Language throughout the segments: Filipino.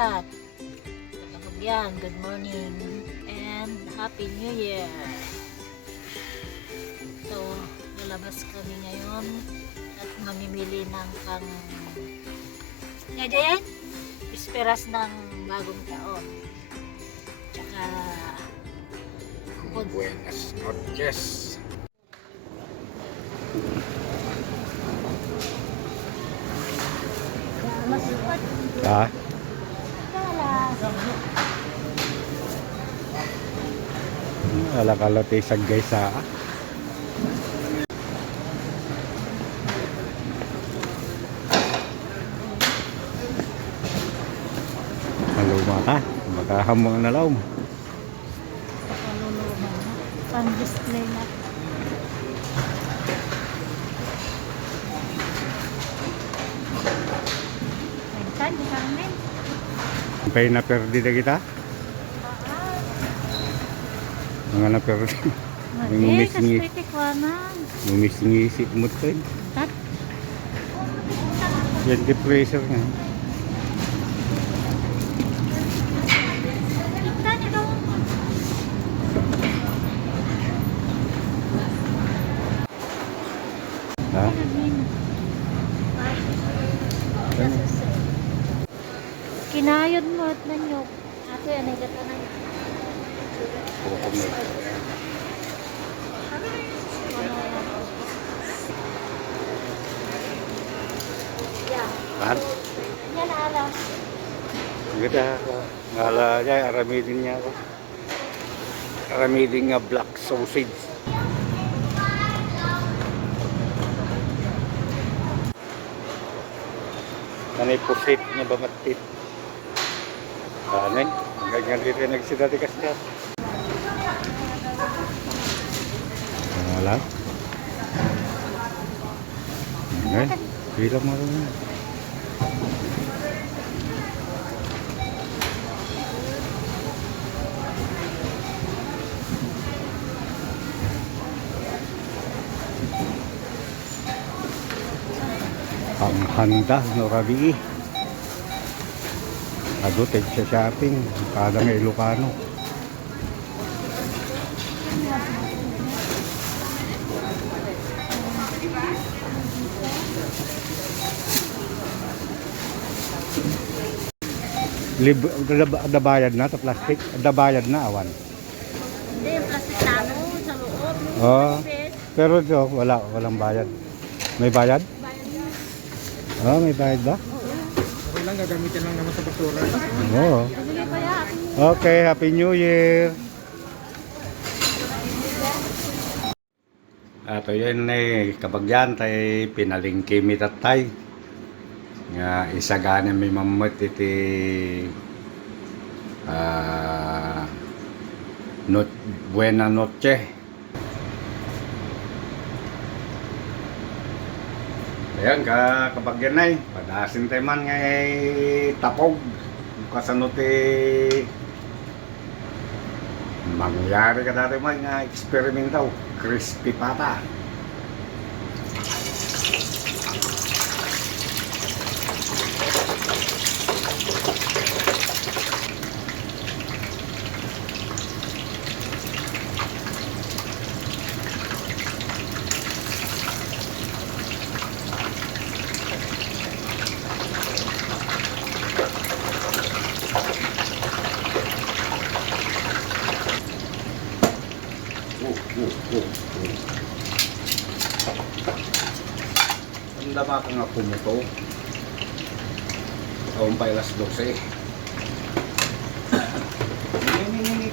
lahat. Yan, good morning and Happy New Year. So, lalabas kami ngayon at mamimili ng pang yan, esperas ng bagong taon. Tsaka Buenas noches. masipag. Ah, wala kalotisag guys ha. Maluma ka, makahamang na laom. Kaluluman na. Pang-display na. Nagtan, di kami. Sampai na perdida kita. Mga na perdida. Mali, kaswerte ko naman. Mumisingisi mo ito. Tat. Yan di pressure nga. Kita niya daw. Ha? Kinayod mo at nanyog. Ato yan, ay gata na yun. Kan? Yan, ala. Ganda ako. Ngala niya, aramidin niya ako. Aramidin nga black sausage. Nanay pusit niya ba matit? Kanin? Ganyan dito yung nagsidati kasi yan. Wala? Okay. Bilang mo rin yan. Ang handa no rabi. Ado tig sa shopping, kada nga Ilocano. Dabayad na ta plastic, dabayad na awan. Hindi, yung plastic tano sa loob. Oh, pero ito walang bayad. May bayad? Oh, may bayad ba? Okay lang, gagamitin lang naman sa basura. Oo. Sige pa ya. Okay, Happy New Year. Ato yun kabagyan tay pinalingki mi tatay. Nga isagana mi mamot iti buena noche. Ayan kabagyan ay padasin tayo man nga tapog kasano ti mangyari ka dati man nga experiment daw crispy pata. Ang dama ka nga pumuto. Taon pa ilas 12. Ini.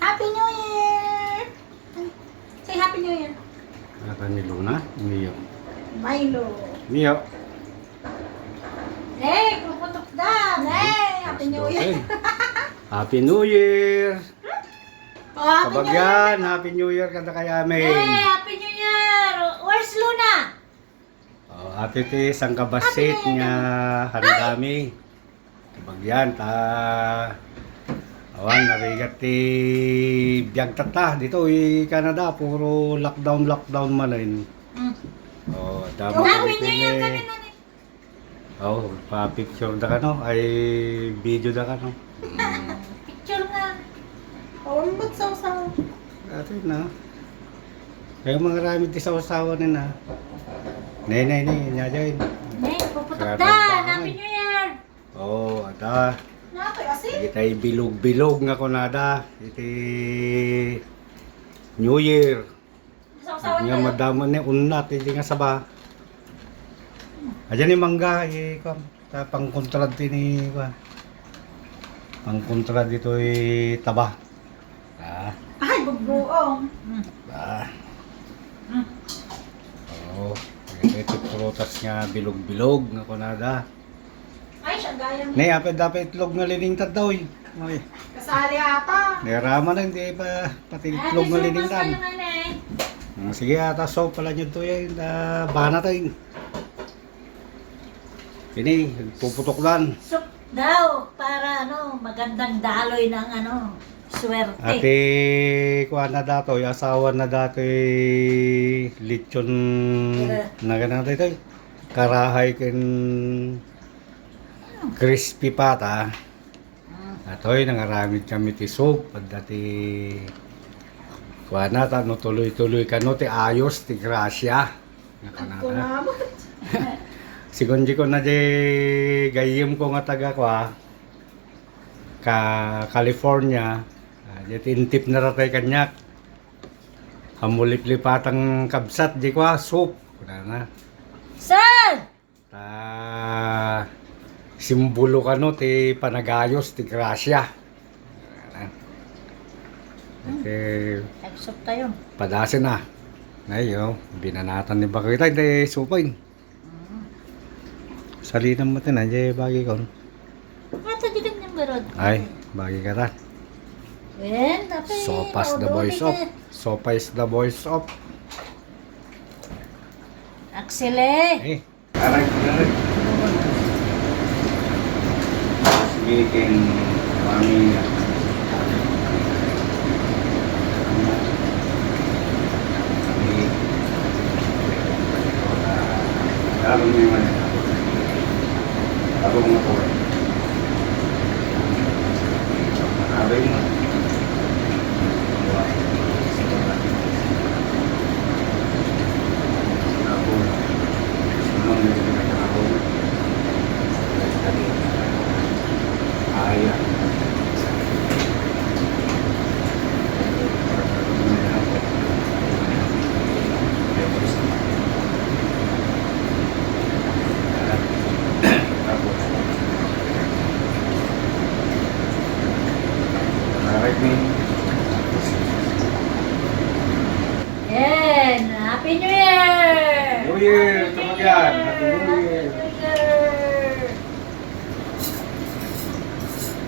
Happy New Year! Say Happy New Year. Apa ni Luna? Mio. Milo. Mio. Hey, puputok na. Hey, Happy New Year. Happy New Year! Oh, Happy New Year. Kabagyan, Happy New Year kada kay amin. Hey, Happy New Year. Where's Luna? Oh, ate ti sang kabasit nga handami. Kabagyan ta Awan, narigat ti biyag tata. Dito, Canada, puro lockdown man. Mm. Oh, dami Namin dito niya yan ni- kami na ni. Oh, pa-picture da ka no? Ay, video da ka no? Picture nga. Awan ba't sausaw? Ate na. Kaya mga rami ti sa usawa ni na. Nay, niya dyan. Ne, puputok Grabe da. ang bahay. Happy New Year. Oh, ada. Natoy asin? Itay bilog-bilog nga kunada. Iti New Year. Sausawan Nga kayo? madama ni unat, hindi nga saba. Ayan ni mangga, pangkontrad ni kwa. Pangkontrad dito taba. Ay, bugbuong. Ah. Oh, ito prutas nga bilog-bilog nga kunada. Ay, siya gayang. Nay, dapat itlog nga liningtad daw eh. Ay, Kasali ata. nirama na hindi pa pati itlog nga liningtad. Sige ata, so pala nyo to yun. Bana tayo. Ini, puputok lang. Soup daw para magandang daloy ng swerte. Ate, kuha na dato, asawa na dato lechon na ganang tayo. Karahay kin crispy pata. Atoy, nangaramid kami ti soup. Pagdati, kuha na ta, no, tuloy-tuloy ka no, ti ayos, ti grasya. Kunamat. Sigunji ko na di gayim ko nga taga kwa ka California. Di intip na ratay kanyak. Hamulip-lipatang kabsat di kwa soup. Kuna na. Sir! Ta simbolo ka no ti panagayos ti grasya. Nag-soup tayo. Padasin na. Ngayon, binanatan ni Bakita hindi supain. Salinan mo tin aja bagi kon. Ito di kanyang barod. Ay, bagi ka ta. Wen, tapos Sopas the voice of. Sopa is the voice of. Aksele. Eh, aray ko na rin. Speaking, mami. Lalo mo yung ano. Lalo mo ito. Abay mo. Yan, Happy New Year! New Year, Happy New tumagyan. Year! Happy New Year. Happy New Year!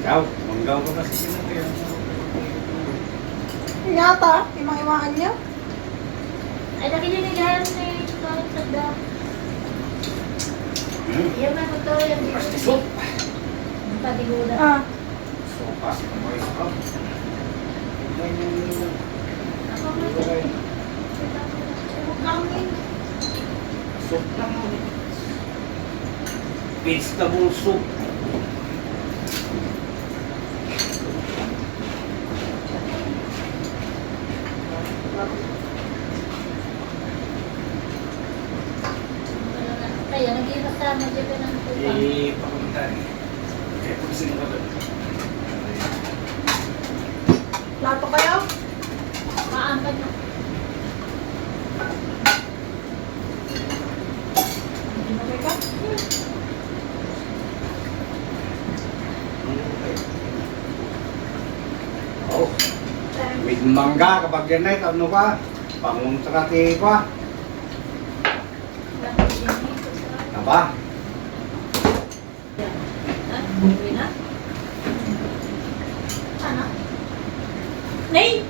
Ciao, manggaw ka ba sa sinabi? Yata, imang-imangan niya. Ay, nakiniligahan ni Tony Tanda. Yan na ito, yan dito. Soup. Ang patigula. Ah, Sopa, voice of. Ako mo ito. kami. Soup lang. Vegetable soup. Kaya, nag-iwas ka na dito ng tupang. Pakuntan. Eh, kung sino ka doon? Plato kayo? Maangkat na. Hindi na kayo ka? Oh, with mangga kapag yan ay ano ka? Panguntrati ka? Aba? Uwi na? Ano? Nay!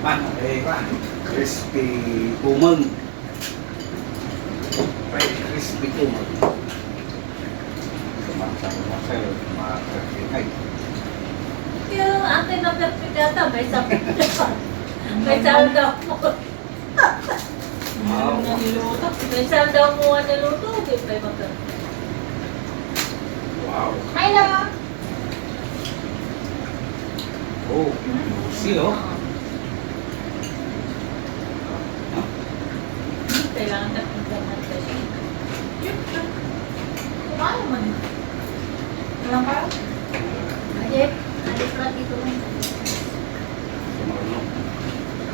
Man, crispy umang. Fried crispy umang. Sabi mo sa'yo, makakakitay. Yung akin na perfect yata, may sapit na. May salda mo. Wow. Niluto. May salda mo ang niluto. Di ba yung perfect? Wow. Hi na! Oh, juicy oh. Kailangan na pinagdaman kasi. Kumain man. Walang ka? Adip, adip lang dito. Sumarunong.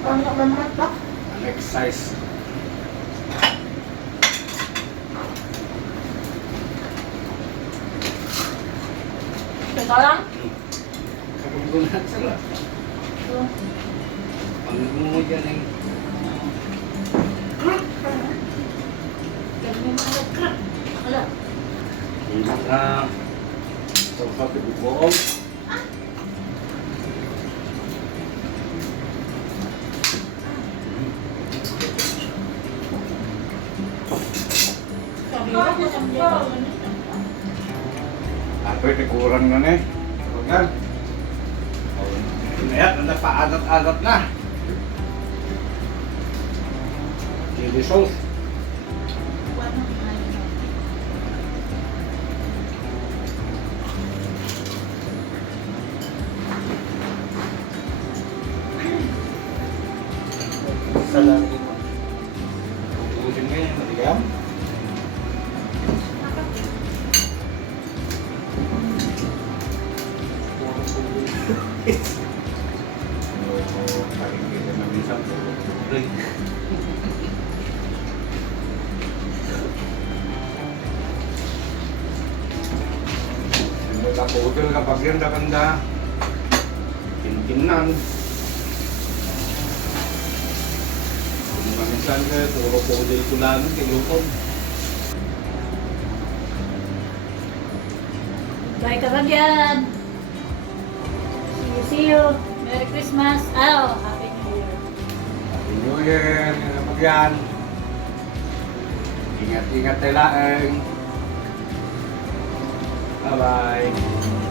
Parang nakamanat ba? Ang exercise. Teka lang. Kagumgunan sila. Ang mo dyan eh. Kasi may mga nag-crack. Wala. Ilang na. So, sa pibubuong. Sabi ko, masang dito. Ako'y kurang na eh. Tawagan. Inayat, nanda paadat-adat na. Chili sauce. Salami mo. Ubusin ka yung matigam. Pakikita na minsan puro. Kapudol kapag yan kanda kinkinan. Kung minsan ka, puro pudol kulanan kay lutom. Bye ka dyan. See you. Merry Christmas. Oh, Happy New Year. Happy New Year, kapag yan. Ingat-ingat tayo laeng. Bye-bye.